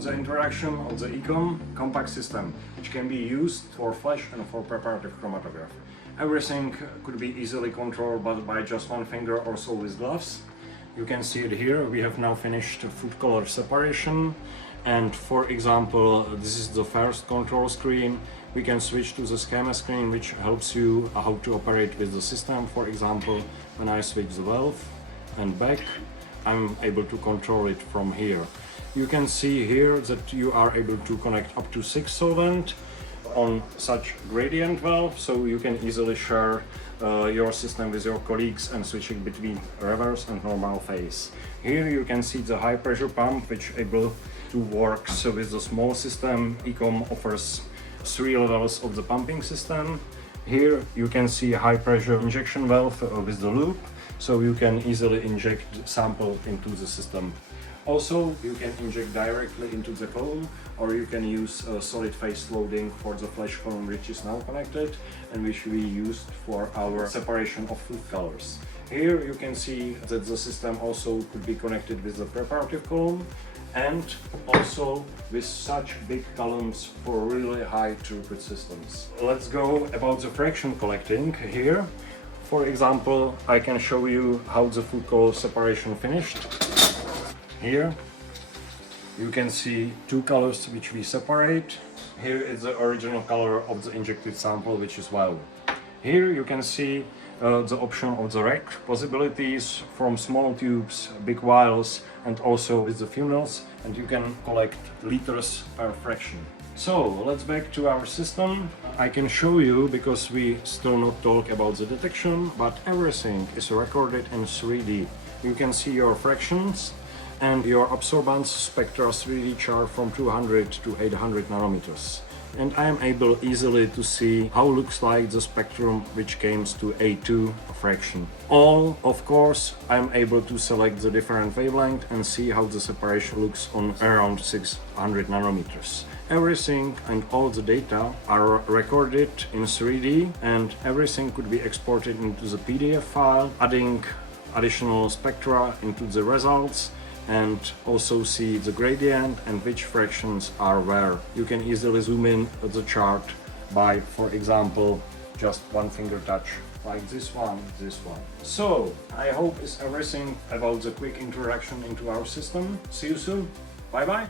the interaction of the Ecom compact system, which can be used for flash and for preparative chromatography. Everything could be easily controlled by just one finger or so with gloves. You can see it here. We have now finished food color separation, and for example, this is the first control screen. We can switch to the schema screen, which helps you how to operate with the system. For example, when I switch the valve and back, I'm able to control it from here. You can see here that you are able to connect up to 6 solvent on such gradient valve, so you can easily share your system with your colleagues and switching between reverse and normal phase. Here you can see the high pressure pump, which is able to work so with the small system. Ecom offers 3 levels of the pumping system. Here you can see a high pressure injection valve with the loop, so you can easily inject sample into the system. Also, you can inject directly into the column, or you can use solid phase loading for the flash column, which is now connected and which we used for our separation of food colors. Here you can see that the system also could be connected with the preparative column and also with such big columns for really high throughput systems. Let's go about the fraction collecting here. For example, I can show you how the food color separation finished. Here you can see 2 colors which we separate. Here is the original color of the injected sample, which is violet. Here you can see the option of the rack possibilities from small tubes, big vials, and also with the funnels, and you can collect liters per fraction. So let's back to our system. I can show you, because we still not talk about the detection, but everything is recorded in 3D. You can see your fractions and your absorbance spectra 3D chart from 200 to 800 nanometers. And I am able easily to see how looks like the spectrum which comes to A2 fraction. All, of course, I'm able to select the different wavelength and see how the separation looks on around 600 nanometers. Everything and all the data are recorded in 3D, and everything could be exported into the PDF file, adding additional spectra into the results, and also see the gradient and which fractions are where. You can easily zoom in at the chart by, for example, just one finger touch, like this one, this one. So, I hope it's everything about the quick introduction into our system. See you soon. Bye bye.